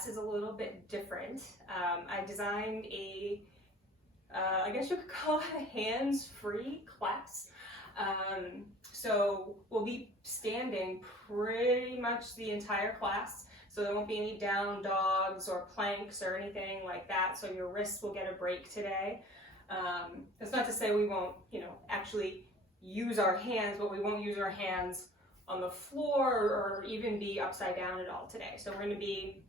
class is a little bit different. I designed a, I guess you could call it a hands-free class. So we'll be standing pretty much the entire class. So there won't be any down dogs or planks or anything like that. So your wrists will get a break today. That's not to say we won't, actually use our hands, but we won't use our hands on the floor or even be upside down at all today. So we're going to be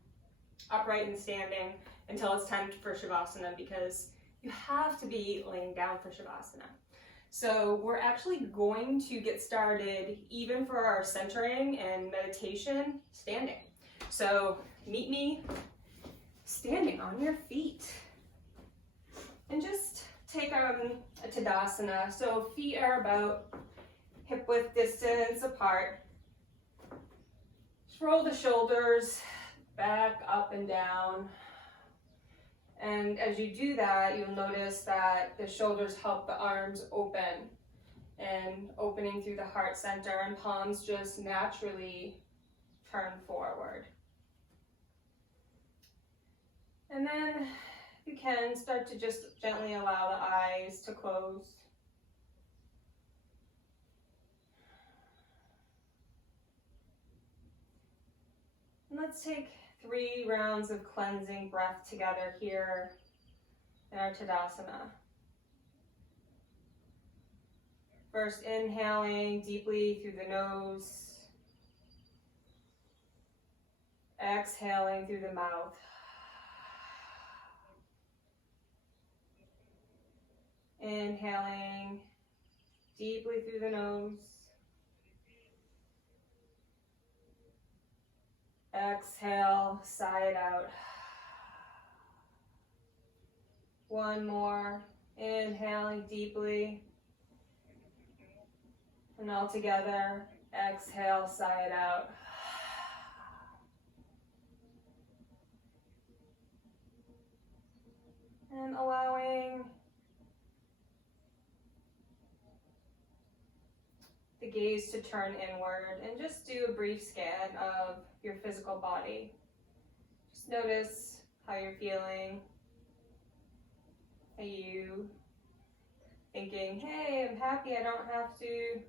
upright and standing until it's time for Shavasana, because you have to be laying down for Shavasana. So we're actually going to get started, even for our centering and meditation, standing. So meet me standing on your feet. And just take a Tadasana. So feet are about hip width distance apart. Just roll the shoulders back, up and down. And as you do that, you'll notice that the shoulders help the arms open and opening through the heart center, and palms just naturally turn forward. And then you can start to just gently allow the eyes to close. And let's take 3 rounds of cleansing breath together here in our Tadasana. First, inhaling deeply through the nose. Exhaling through the mouth. Inhaling deeply through the nose. Exhale, sigh it out. One more. Inhaling deeply. And all together, exhale, sigh it out. And allowing the gaze to turn inward, and just do a brief scan of your physical body. Just notice how you're feeling. Are you thinking, hey, I'm happy I don't have to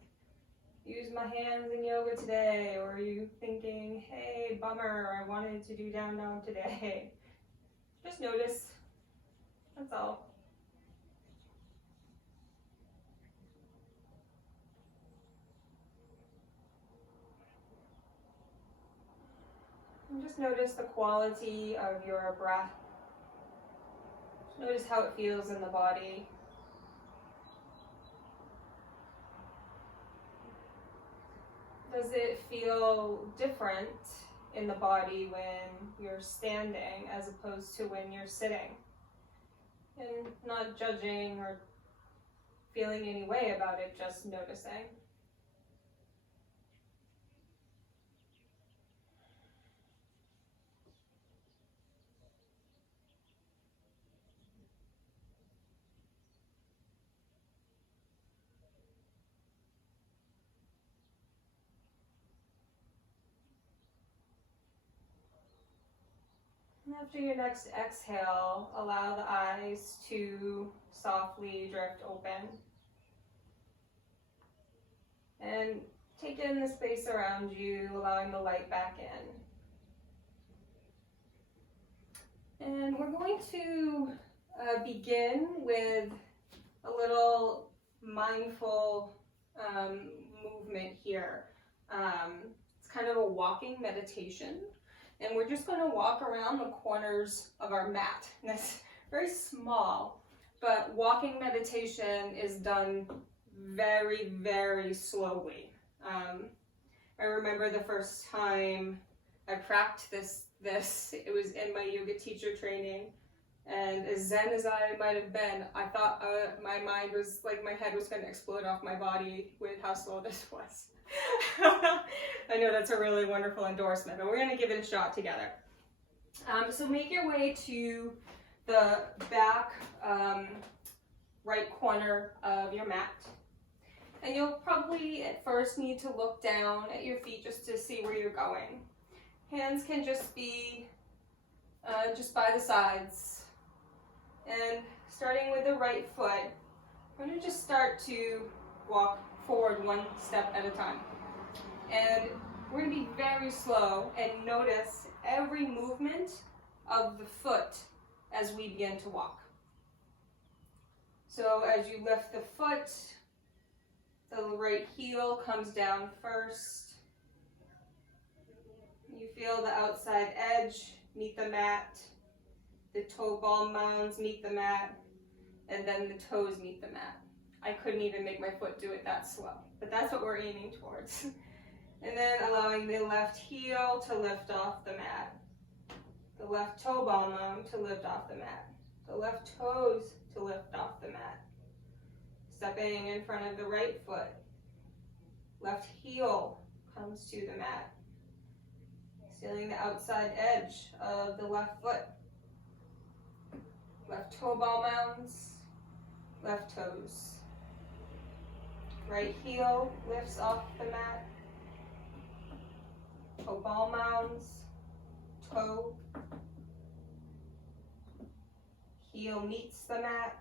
use my hands in yoga today? Or are you thinking, hey, bummer, I wanted to do down dog today? Just notice. That's all. And just notice the quality of your breath. Just notice how it feels in the body. Does it feel different in the body when you're standing as opposed to when you're sitting? And not judging or feeling any way about it, just noticing. And after your next exhale, allow the eyes to softly drift open. And take in the space around you, allowing the light back in. And we're going to begin with a little mindful movement here. It's kind of a walking meditation. And we're just going to walk around the corners of our mat. And it's very small, but walking meditation is done very, very slowly. I remember the first time I practiced this, it was in my yoga teacher training. And as zen as I might have been, I thought my mind was like, my head was going to explode off my body with how slow this was. I know that's a really wonderful endorsement, but we're going to give it a shot together. So make your way to the back right corner of your mat. And you'll probably at first need to look down at your feet just to see where you're going. Hands can just be just by the sides. And starting with the right foot, I'm going to just start to walk forward one step at a time. And we're going to be very slow and notice every movement of the foot as we begin to walk. So as you lift the foot, the right heel comes down first. You feel the outside edge meet the mat, the toe ball mounds meet the mat, and then the toes meet the mat. I couldn't even make my foot do it that slow, but that's what we're aiming towards. And then allowing the left heel to lift off the mat, the left toe ball mound to lift off the mat, the left toes to lift off the mat. Stepping in front of the right foot, left heel comes to the mat. Feeling the outside edge of the left foot. Left toe ball mounds, left toes. Right heel lifts off the mat. Toe ball mounds, toe. Heel meets the mat.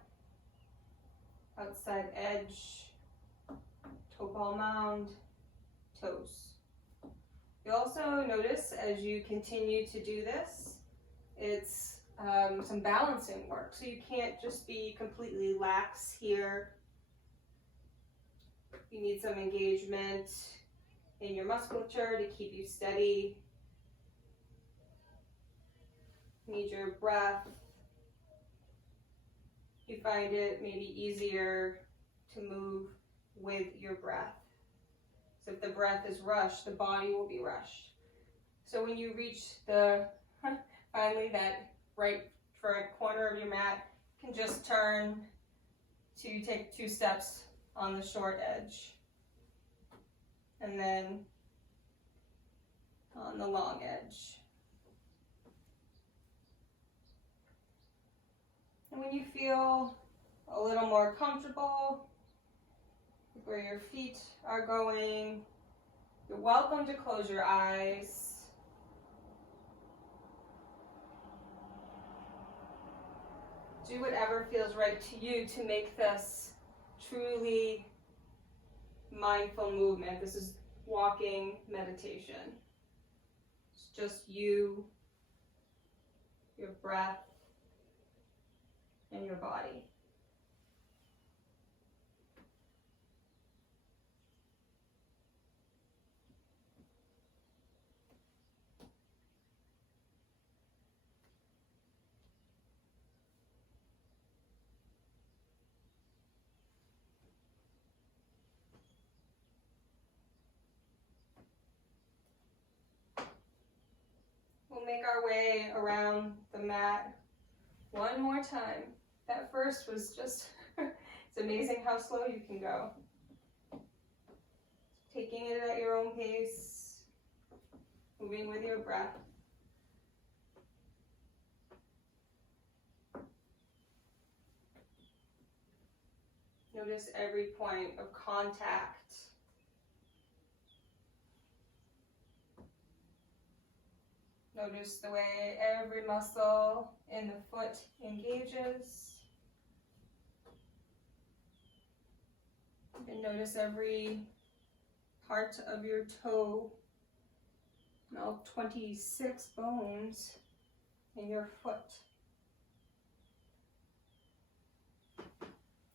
Outside edge, toe ball mound, toes. You also notice as you continue to do this, it's some balancing work. So you can't just be completely lax here. You need some engagement in your musculature to keep you steady. You need your breath. You find it maybe easier to move with your breath. So if the breath is rushed, the body will be rushed. So when you reach the, finally that right front corner of your mat, you can just turn to take 2 steps on the short edge. And then on the long edge. And when you feel a little more comfortable where your feet are going, you're welcome to close your eyes. Do whatever feels right to you to make this truly mindful movement. This is walking meditation. It's just you, your breath, and your body. We'll make our way around the mat one more time. That first was just, it's amazing how slow you can go. Taking it at your own pace, moving with your breath. Notice every point of contact. Notice the way every muscle in the foot engages. And notice every part of your toe, and all 26 bones in your foot.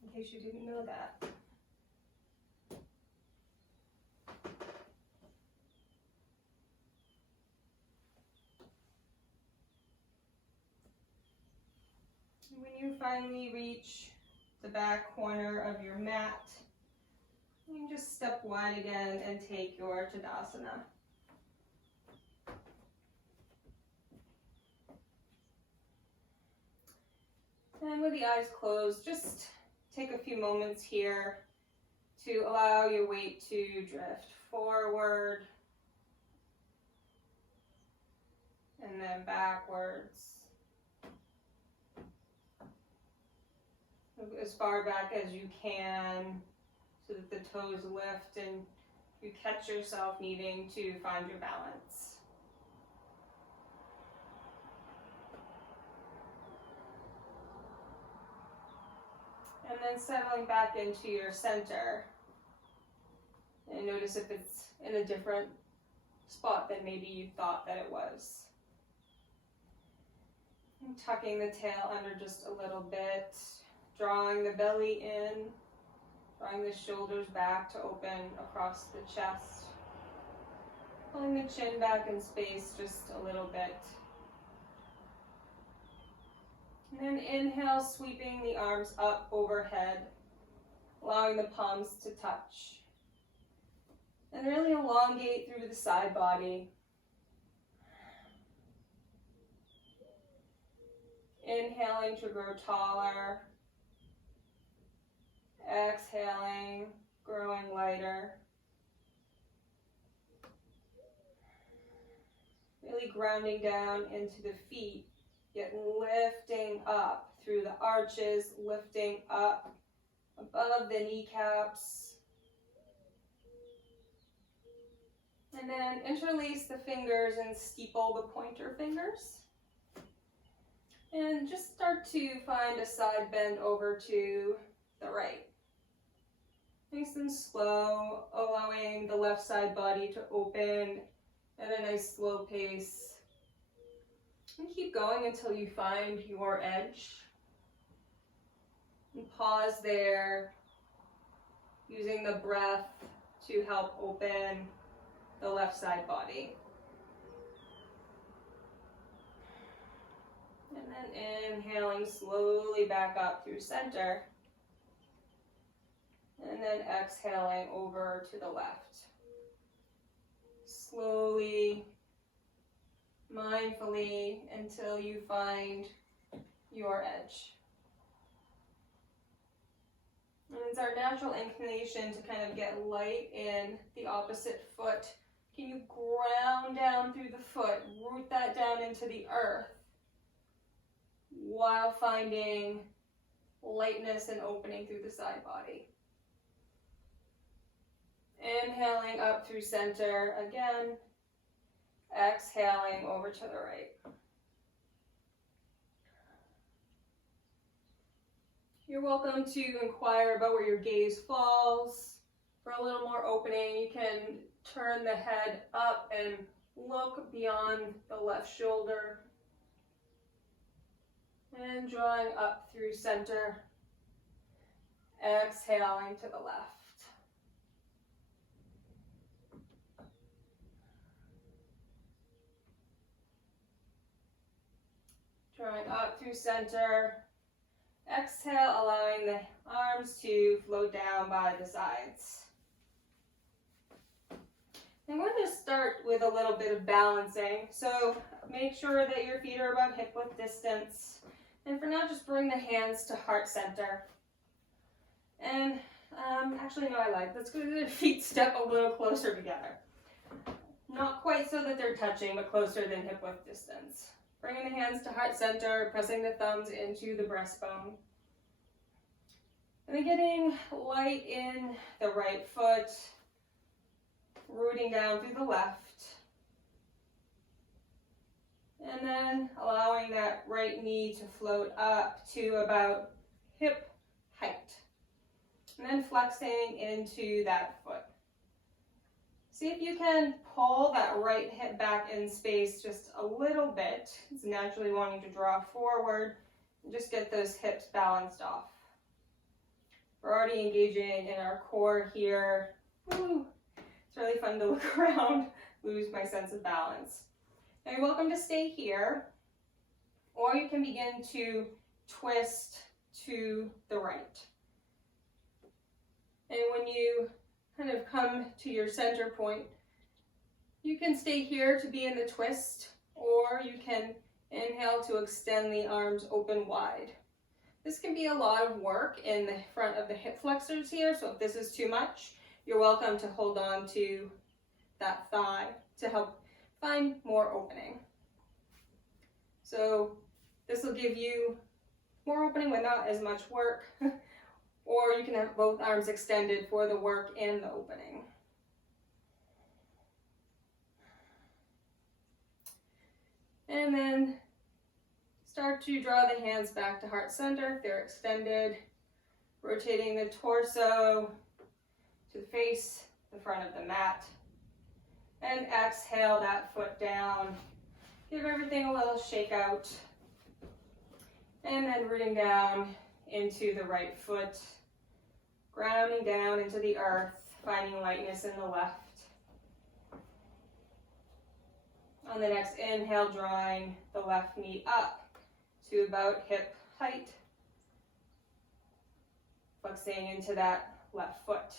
In case you didn't know that. When you finally reach the back corner of your mat, you can just step wide again and take your Tadasana. And with the eyes closed, just take a few moments here to allow your weight to drift forward and then backwards. Move as far back as you can so that the toes lift and you catch yourself needing to find your balance. And then settling back into your center. And notice if it's in a different spot than maybe you thought that it was. And tucking the tail under just a little bit, drawing the belly in, drawing the shoulders back to open across the chest. Pulling the chin back in space just a little bit. And then inhale, sweeping the arms up overhead, allowing the palms to touch. And really elongate through the side body. Inhaling to grow taller. Exhaling, growing lighter. Really grounding down into the feet, yet lifting up through the arches, lifting up above the kneecaps. And then interlace the fingers and steeple the pointer fingers. And just start to find a side bend over to the right. Nice and slow, allowing the left side body to open at a nice slow pace. And keep going until you find your edge. And pause there, using the breath to help open the left side body. And then inhaling slowly back up through center. And then exhaling over to the left. Slowly, mindfully, until you find your edge. And it's our natural inclination to kind of get light in the opposite foot. Can you ground down through the foot, root that down into the earth, while finding lightness and opening through the side body. Inhaling up through center again, exhaling over to the right. You're welcome to inquire about where your gaze falls. For a little more opening, you can turn the head up and look beyond the left shoulder. And drawing up through center, exhaling to the left. Drawing up through center, exhale, allowing the arms to float down by the sides. I'm going to start with a little bit of balancing. So make sure that your feet are about hip width distance. And for now, just bring the hands to heart center. And actually, no, let's go to the feet step a little closer together. Not quite so that they're touching, but closer than hip width distance. Bringing the hands to heart center, pressing the thumbs into the breastbone. And then getting light in the right foot, rooting down through the left. And then allowing that right knee to float up to about hip height. And then flexing into that foot. See if you can pull that right hip back in space just a little bit. It's naturally wanting to draw forward and just get those hips balanced off. We're already engaging in our core here. Woo. It's really fun to look around, lose my sense of balance. Now you're welcome to stay here, or you can begin to twist to the right. And when you kind of come to your center point, you can stay here to be in the twist, or you can inhale to extend the arms open wide. This can be a lot of work in the front of the hip flexors here, so if this is too much, you're welcome to hold on to that thigh to help find more opening. So this will give you more opening with not as much work. Or you can have both arms extended for the work and the opening. And then start to draw the hands back to heart center if they're extended. Rotating the torso to face the front of the mat. And exhale that foot down. Give everything a little shake out. And then rooting down into the right foot. Grounding down into the earth, finding lightness in the left. On the next inhale, drawing the left knee up to about hip height. Flexing into that left foot.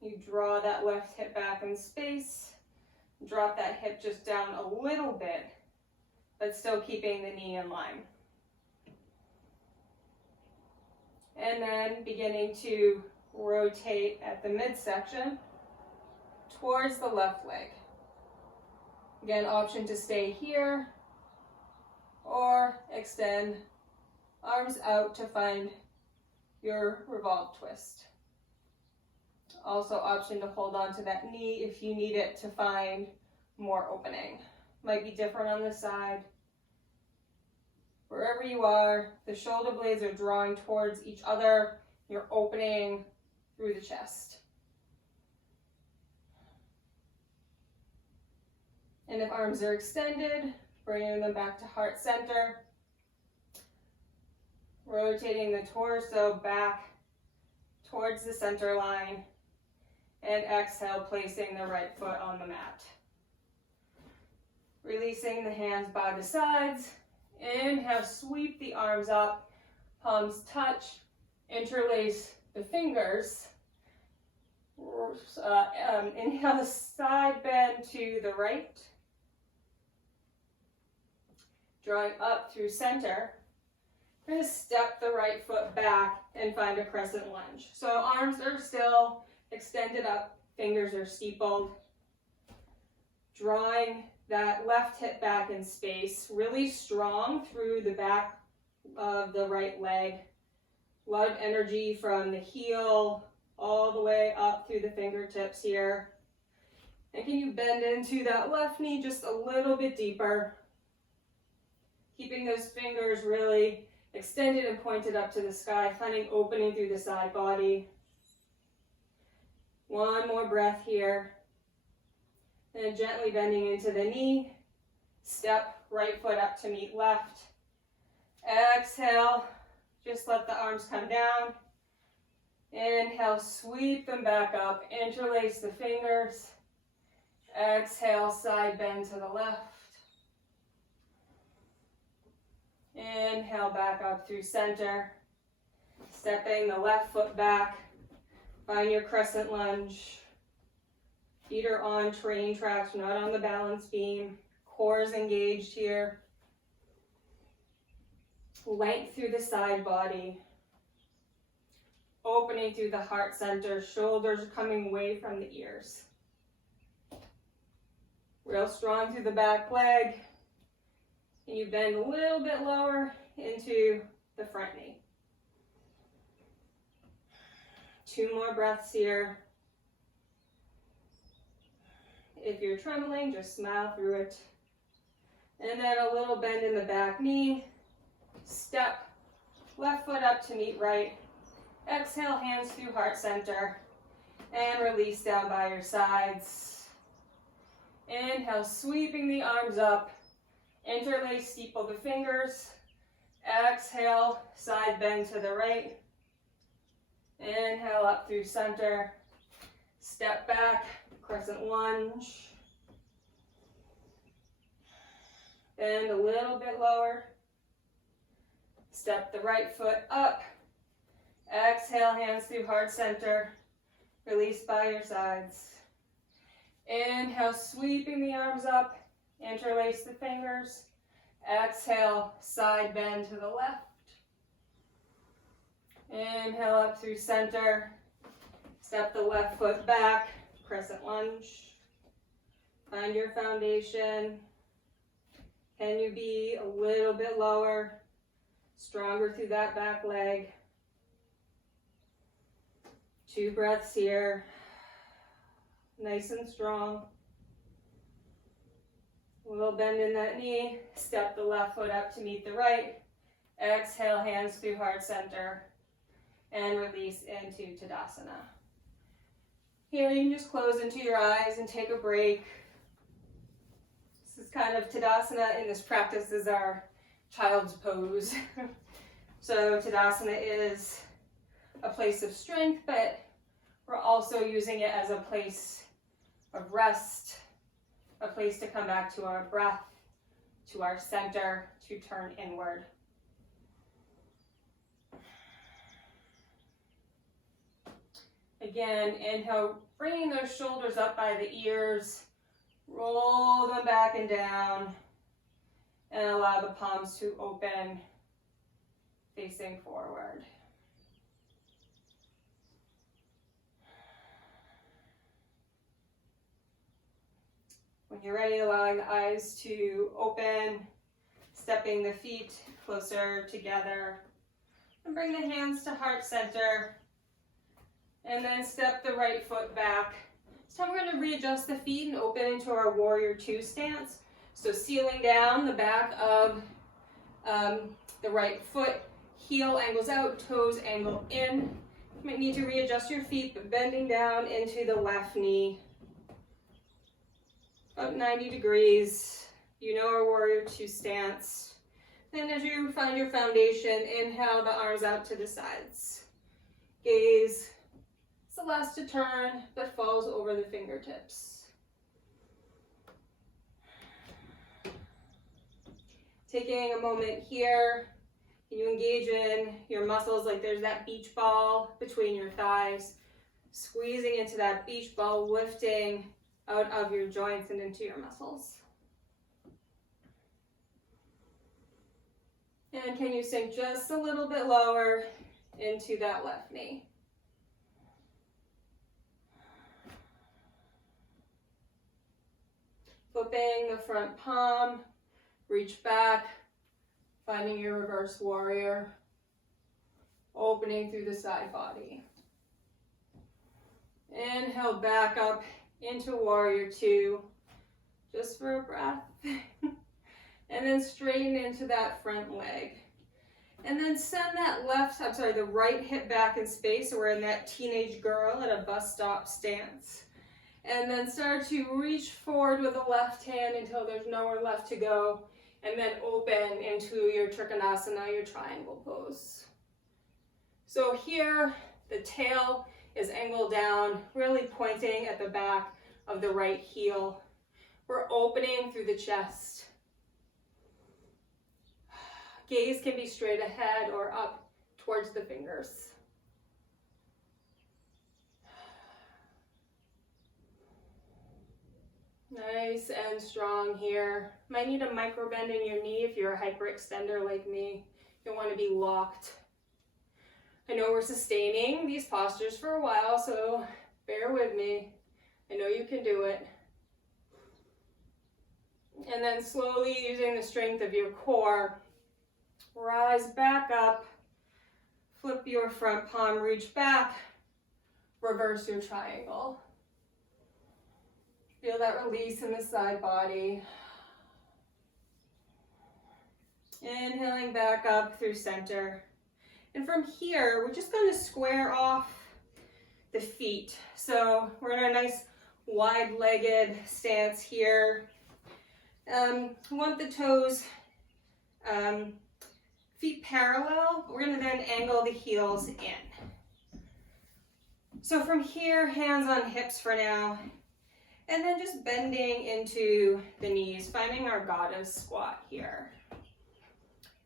You draw that left hip back in space. Drop that hip just down a little bit, but still keeping the knee in line. And then beginning to rotate at the midsection towards the left leg. Again, option to stay here or extend arms out to find your revolve twist. Also option to hold on to that knee if you need it to find more opening. Might be different on this side. Wherever you are, the shoulder blades are drawing towards each other. You're opening through the chest. And if arms are extended, bringing them back to heart center. Rotating the torso back towards the center line. And exhale, placing the right foot on the mat. Releasing the hands by the sides. Inhale, sweep the arms up, palms touch, interlace the fingers. Inhale, side bend to the right. Drawing up through center. We're going to step the right foot back and find a crescent lunge. So arms are still extended up, fingers are steepled. Drawing that left hip back in space, really strong through the back of the right leg. A lot of energy from the heel all the way up through the fingertips here. And can you bend into that left knee just a little bit deeper? Keeping those fingers really extended and pointed up to the sky, finding opening through the side body. One more breath here. And gently bending into the knee. Step right foot up to meet left. Exhale, just let the arms come down. Inhale, sweep them back up. Interlace the fingers. Exhale, side bend to the left. Inhale, back up through center. Stepping the left foot back. Find your crescent lunge. Feet are on train tracks, not on the balance beam. Core is engaged here. Length through the side body. Opening through the heart center. Shoulders coming away from the ears. Real strong through the back leg. And you bend a little bit lower into the front knee. 2 more breaths here. If you're trembling, just smile through it. And then a little bend in the back knee. Step left foot up to meet right. Exhale, hands through heart center. And release down by your sides. Inhale, sweeping the arms up. Interlace, steeple the fingers. Exhale, side bend to the right. Inhale, up through center. Step back, crescent lunge. Bend a little bit lower. Step the right foot up. Exhale, hands through heart center. Release by your sides. Inhale, sweeping the arms up. Interlace the fingers. Exhale, side bend to the left. Inhale up through center. Step the left foot back. Crescent lunge. Find your foundation. Can you be a little bit lower? Stronger through that back leg. 2 breaths here. Nice and strong. A little bend in that knee. Step the left foot up to meet the right. Exhale, hands through heart center, and release into Tadasana. Here you can just close into your eyes and take a break. This is kind of Tadasana in this practice is our child's pose. So Tadasana is a place of strength, but we're also using it as a place of rest, a place to come back to our breath, to our center, to turn inward. Again, inhale, bringing those shoulders up by the ears, roll them back and down, and allow the palms to open, facing forward. When you're ready, allowing the eyes to open, stepping the feet closer together, and bring the hands to heart center. And then step the right foot back. This time we're going to readjust the feet and open into our Warrior Two stance. So sealing down the back of the right foot, heel angles out, toes angle in. You might need to readjust your feet, but bending down into the left knee. About 90 degrees. You know our Warrior Two stance. Then as you find your foundation, inhale the arms out to the sides. Gaze. It's the last to turn, but falls over the fingertips. Taking a moment here, you engage in your muscles like there's that beach ball between your thighs, squeezing into that beach ball, lifting out of your joints and into your muscles. And can you sink just a little bit lower into that left knee? Flipping the front palm, reach back, finding your reverse warrior, opening through the side body. Inhale back up into Warrior Two, just for a breath. And then straighten into that front leg. And then send that the right hip back in space, so we're in that teenage girl at a bus stop stance. And then start to reach forward with the left hand until there's nowhere left to go. And then open into your Trikonasana, your triangle pose. So here, the tail is angled down, really pointing at the back of the right heel. We're opening through the chest. Gaze can be straight ahead or up towards the fingers. Nice and strong here. Might need a micro bend in your knee if you're a hyperextender like me. You'll want to be locked. I know we're sustaining these postures for a while, so bear with me. I know you can do it. And then slowly, using the strength of your core, rise back up, flip your front palm, reach back, reverse your triangle. Feel that release in the side body. Inhaling back up through center. And from here, we're just going to square off the feet. So we're in a nice wide-legged stance here. We want the toes, feet parallel. We're going to then angle the heels in. So from here, hands on hips for now. And then just bending into the knees, finding our goddess squat here.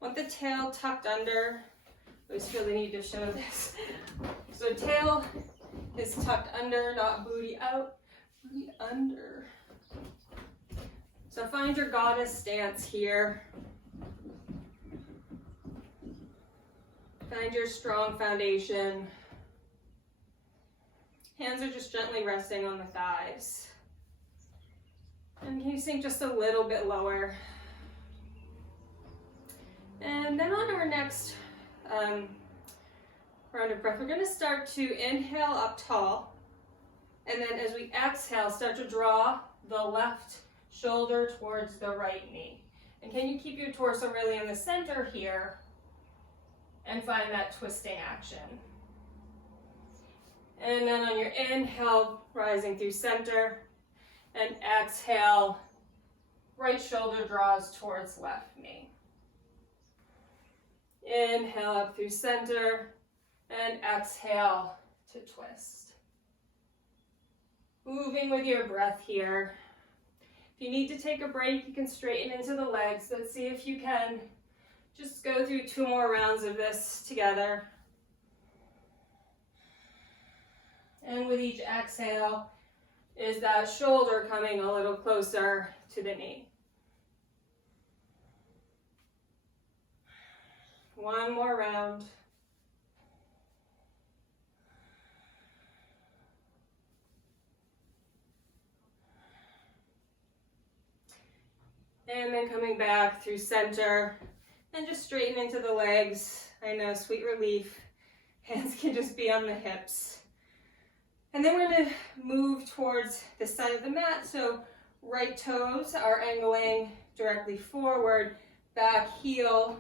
Want the tail tucked under. I always feel the need to show this. So tail is tucked under, not booty out, booty under. So find your goddess stance here. Find your strong foundation. Hands are just gently resting on the thighs. And can you sink just a little bit lower? And then on our next round of breath, we're going to start to inhale up tall. And then as we exhale, start to draw the left shoulder towards the right knee. And can you keep your torso really in the center here? and find that twisting action. And then on your inhale, rising through center, and exhale, right shoulder draws towards left knee. Inhale up through center, and exhale to twist. Moving with your breath here. If you need to take a break, you can straighten into the legs. Let's see if you can just go through 2 more rounds of this together. And with each exhale, is that shoulder coming a little closer to the knee. 1 more round. And then coming back through center and just straighten into the legs. I know, sweet relief. Hands can just be on the hips. And then we're going to move towards the side of the mat. So right toes are angling directly forward, back heel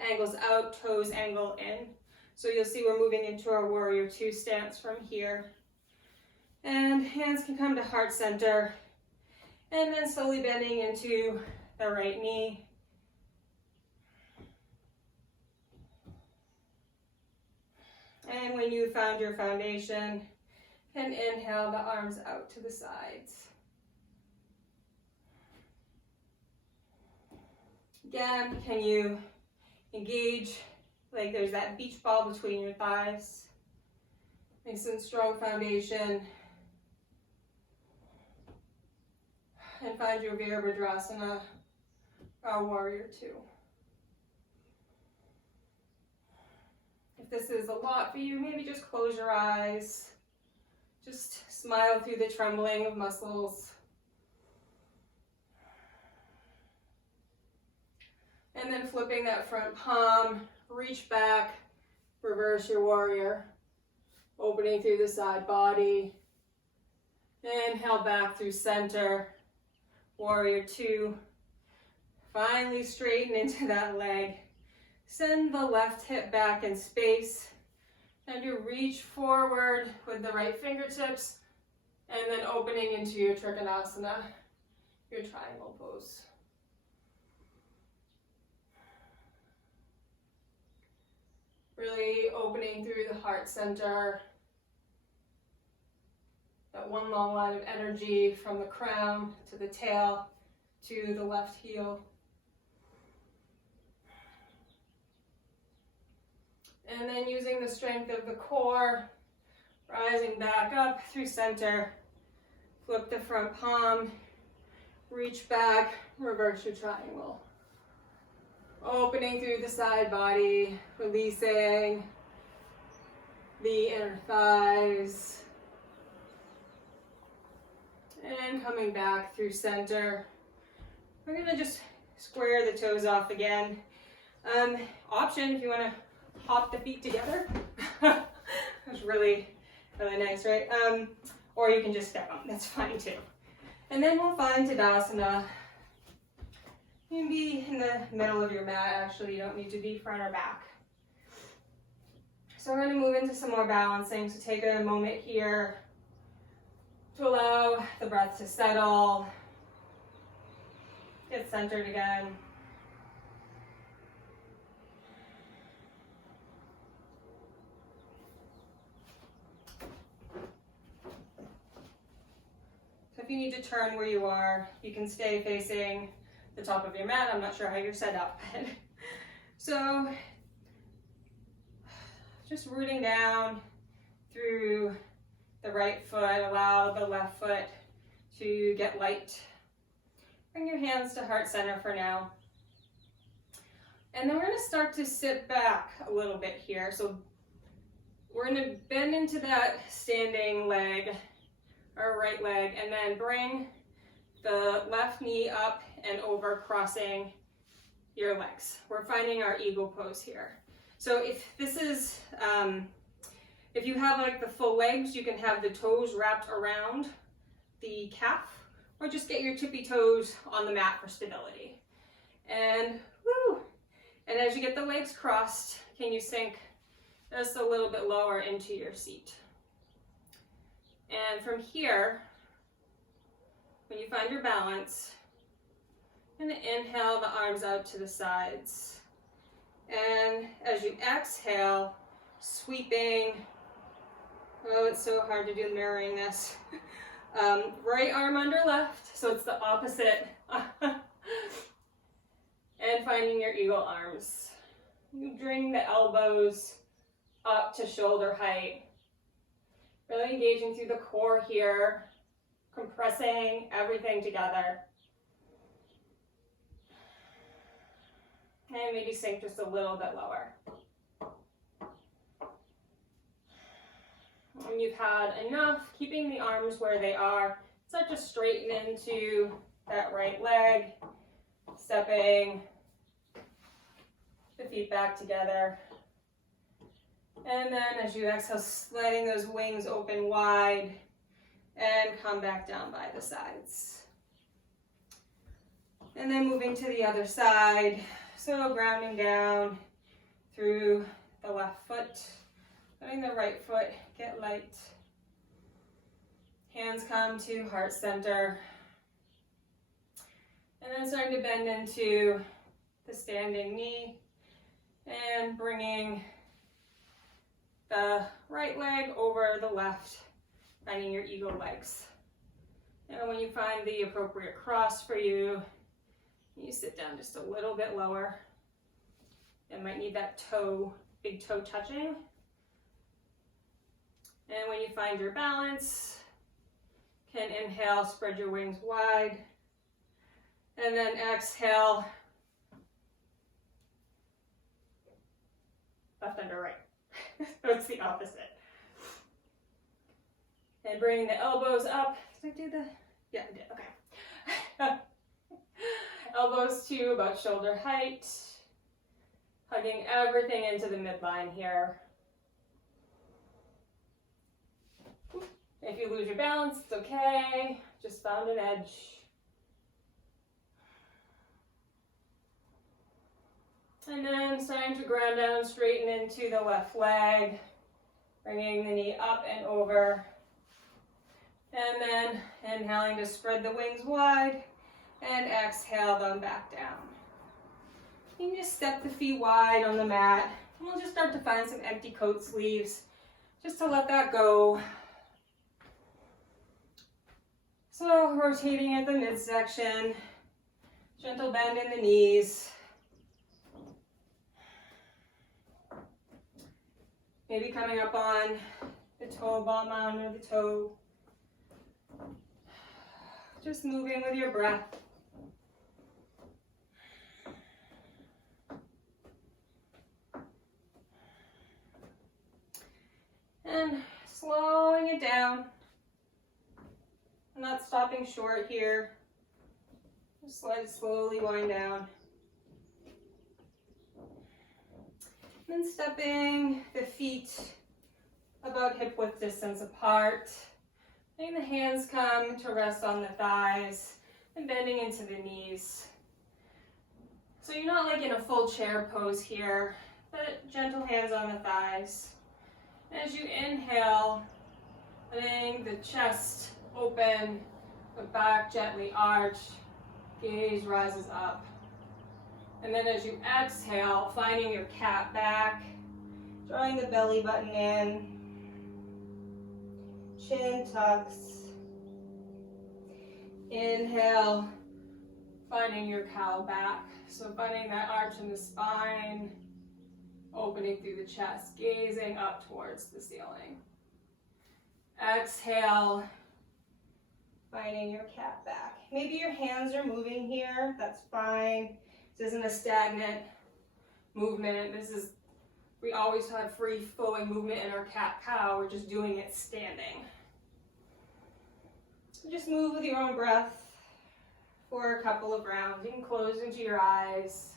angles out, toes angle in. So you'll see we're moving into our warrior 2 stance from here. And hands can come to heart center. And then slowly bending into the right knee. And when you found your foundation, and inhale the arms out to the sides. Again, can you engage like there's that beach ball between your thighs? Nice and strong foundation. And find your Virabhadrasana, our warrior 2. If this is a lot for you, maybe just close your eyes. Just smile through the trembling of muscles. And then flipping that front palm, reach back, reverse your warrior. Opening through the side body. Inhale back through center, warrior 2. Finally straighten into that leg. Send the left hip back in space. And you reach forward with the right fingertips, and then opening into your Trikonasana, your triangle pose. Really opening through the heart center. That one long line of energy from the crown to the tail to the left heel. And then using the strength of the core, rising back up through center, flip the front palm, reach back, reverse your triangle. Opening through the side body, releasing the inner thighs. And coming back through center. We're gonna just square the toes off again. Option if you wanna hop the feet together. That's really, really nice, right? Or you can just step them, that's fine too. And then we'll find Tadasana. You can be in the middle of your mat, actually, you don't need to be front or back. So we're gonna move into some more balancing, so take a moment here to allow the breath to settle. Get centered again. If you need to turn where you are, you can stay facing the top of your mat. I'm not sure how you're set up. So just rooting down through the right foot, allow the left foot to get light. Bring your hands to heart center for now. And then we're gonna start to sit back a little bit here. So we're gonna bend into that standing leg, our right leg, and then bring the left knee up and over, crossing your legs. We're finding our eagle pose here. So if this is, if you have like the full legs, you can have the toes wrapped around the calf, or just get your tippy toes on the mat for stability. And woo! And as you get the legs crossed, can you sink just a little bit lower into your seat. And from here, when you find your balance, and inhale the arms out to the sides. And as you exhale, sweeping, oh, it's so hard to do mirroring this. Right arm under left, so it's the opposite. And finding your eagle arms. You bring the elbows up to shoulder height. Really engaging through the core here, compressing everything together. And maybe sink just a little bit lower. When you've had enough, keeping the arms where they are, start to straighten into that right leg, stepping the feet back together. And then as you exhale, letting those wings open wide and come back down by the sides. And then moving to the other side. So grounding down through the left foot, letting the right foot get light. Hands come to heart center. And then starting to bend into the standing knee and bringing the right leg over the left, finding your eagle legs. And when you find the appropriate cross for you, you sit down just a little bit lower. You might need that toe, big toe touching. And when you find your balance, can inhale, spread your wings wide. And then exhale, left under right. So it's the opposite. And bring the elbows up. Did I do the? Yeah, I did. Okay. Elbows to about shoulder height. Hugging everything into the midline here. If you lose your balance, it's okay. Just found an edge. And then starting to ground down, straighten into the left leg. Bringing the knee up and over. And then inhaling to spread the wings wide. And exhale them back down. You can just step the feet wide on the mat. And we'll just start to find some empty coat sleeves, just to let that go. So rotating at the midsection, gentle bend in the knees. Maybe coming up on the toe ball mound or the toe. Just moving with your breath. And slowing it down. I'm not stopping short here. Just let it slowly wind down. And then stepping the feet about hip width distance apart. Letting the hands come to rest on the thighs and bending into the knees. So you're not like in a full chair pose here, but gentle hands on the thighs. As you inhale, letting the chest open, the back gently arch, gaze rises up. And then as you exhale, finding your cat back, drawing the belly button in, chin tucks. Inhale, finding your cow back. So finding that arch in the spine, opening through the chest, gazing up towards the ceiling. Exhale, finding your cat back. Maybe your hands are moving here, that's fine. This isn't a stagnant movement. We always have free flowing movement in our cat-cow. We're just doing it standing. So just move with your own breath for a couple of rounds. You can close into your eyes.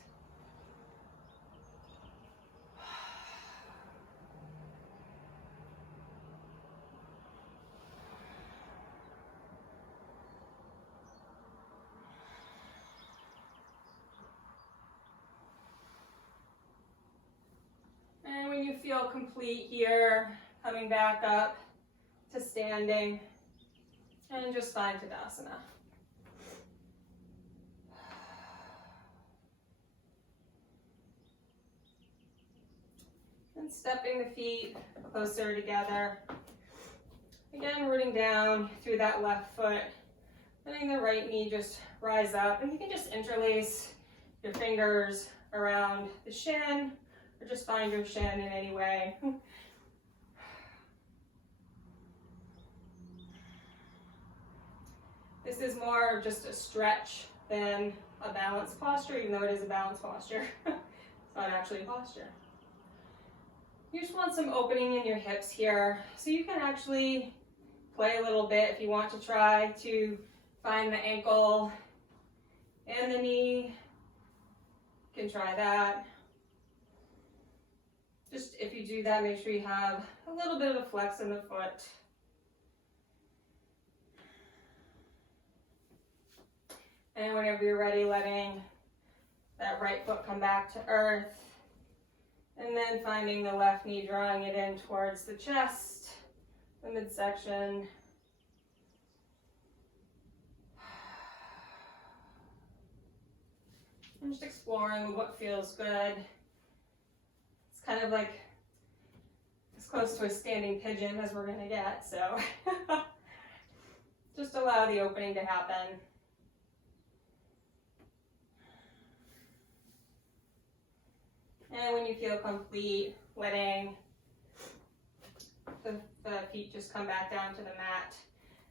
feel complete here, coming back up to standing, and just find Tadasana. And stepping the feet closer together. Again, rooting down through that left foot, letting the right knee just rise up. And you can just interlace your fingers around the shin, or just find your shin in any way. This is more of just a stretch than a balanced posture, even though it is a balanced posture. It's not actually a posture. You just want some opening in your hips here, so you can actually play a little bit if you want to try to find the ankle and the knee. You can try that. Just if you do that, make sure you have a little bit of a flex in the foot. And whenever you're ready, letting that right foot come back to earth. And then finding the left knee, drawing it in towards the chest, the midsection. And just exploring what feels good. It's kind of like as close to a standing pigeon as we're gonna get, so just allow the opening to happen. And when you feel complete, letting the feet just come back down to the mat.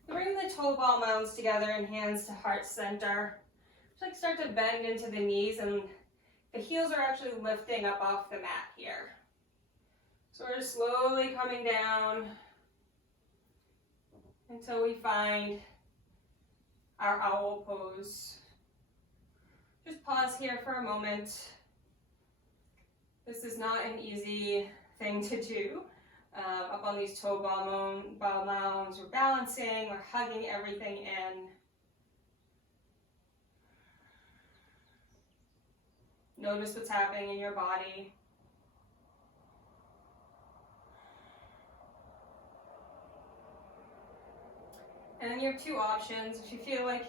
Bring the toe ball mounds together and hands to heart center. Just like start to bend into the knees, and the heels are actually lifting up off the mat here. So we're just slowly coming down until we find our owl pose. Just pause here for a moment. This is not an easy thing to do. Up on these toe ball mounds, we're balancing, we're hugging everything in. Notice what's happening in your body. And then you have two options. If you feel like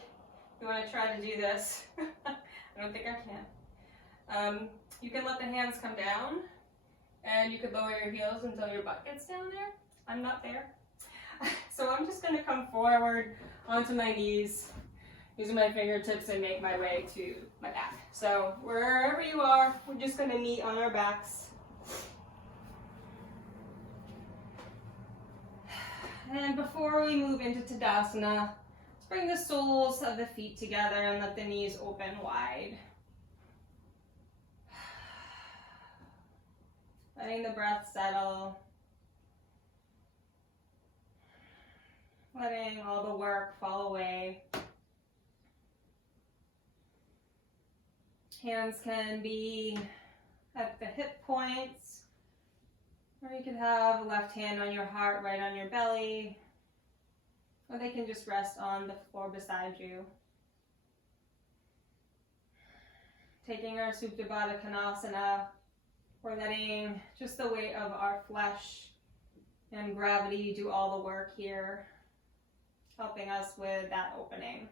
you want to try to do this, I don't think I can. You can let the hands come down, and you could lower your heels until your butt gets down there. I'm not there. So I'm just going to come forward onto my knees, using my fingertips, and make my way to my back. So wherever you are, we're just going to meet on our backs. And before we move into Tadasana, let's bring the soles of the feet together and let the knees open wide. Letting the breath settle. Letting all the work fall away. Hands can be at the hip points, or you can have left hand on your heart, right on your belly, or they can just rest on the floor beside you. Taking our Supta Baddha Konasana, we're letting just the weight of our flesh and gravity do all the work here, helping us with that opening.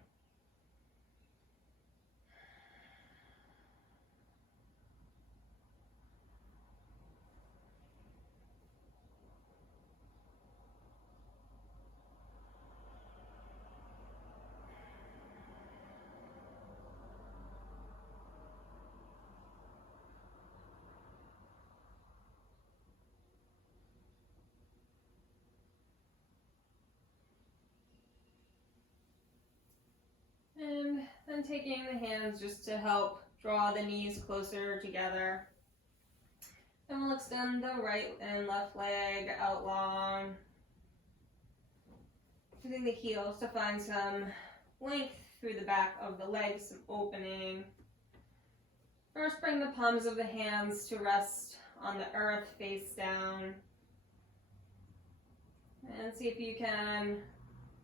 And then taking the hands just to help draw the knees closer together. And we'll extend the right and left leg out long. Using the heels to find some length through the back of the legs, some opening. First, bring the palms of the hands to rest on the earth, face down. And see if you can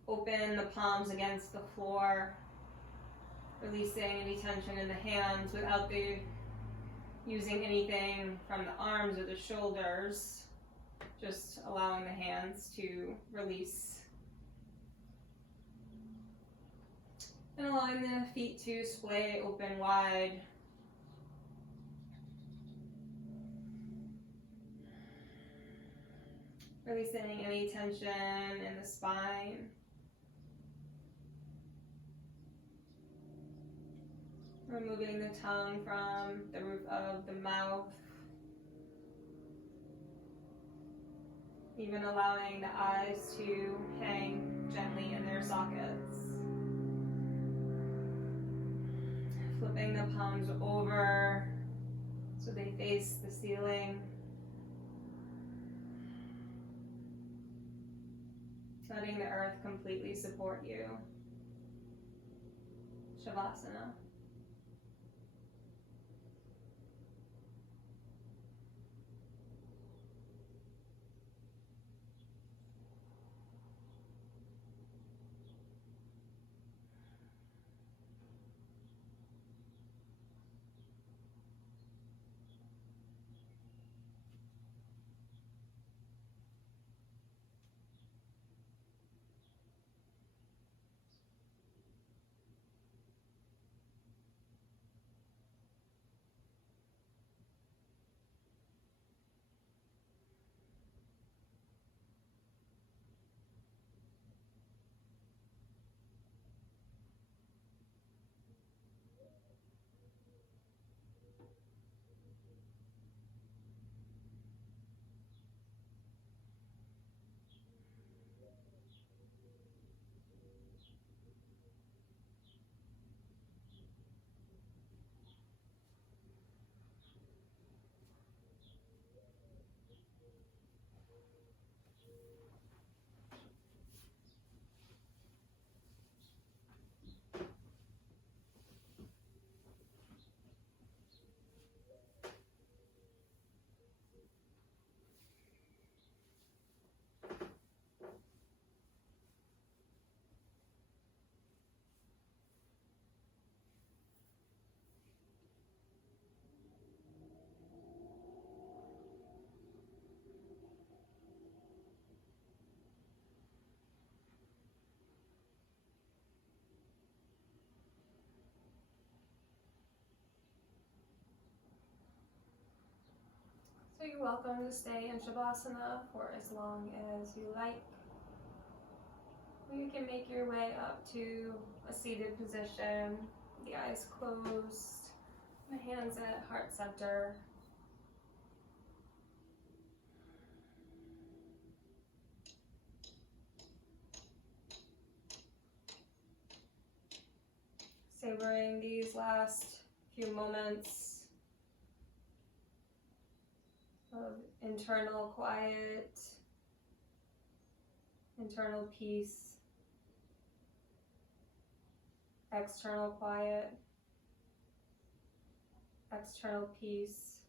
open the palms against the floor, releasing any tension in the hands without the using anything from the arms or the shoulders, just allowing the hands to release. And allowing the feet to splay open wide. Releasing any tension in the spine. Removing the tongue from the roof of the mouth. Even allowing the eyes to hang gently in their sockets. Flipping the palms over so they face the ceiling. Letting the earth completely support you. Shavasana. So you're welcome to stay in Shavasana for as long as you like. Or you can make your way up to a seated position, the eyes closed, the hands at heart center. Savoring these last few moments of internal quiet, internal peace, external quiet, external peace,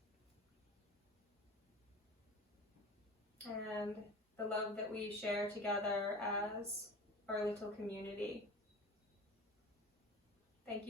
and the love that we share together as our little community.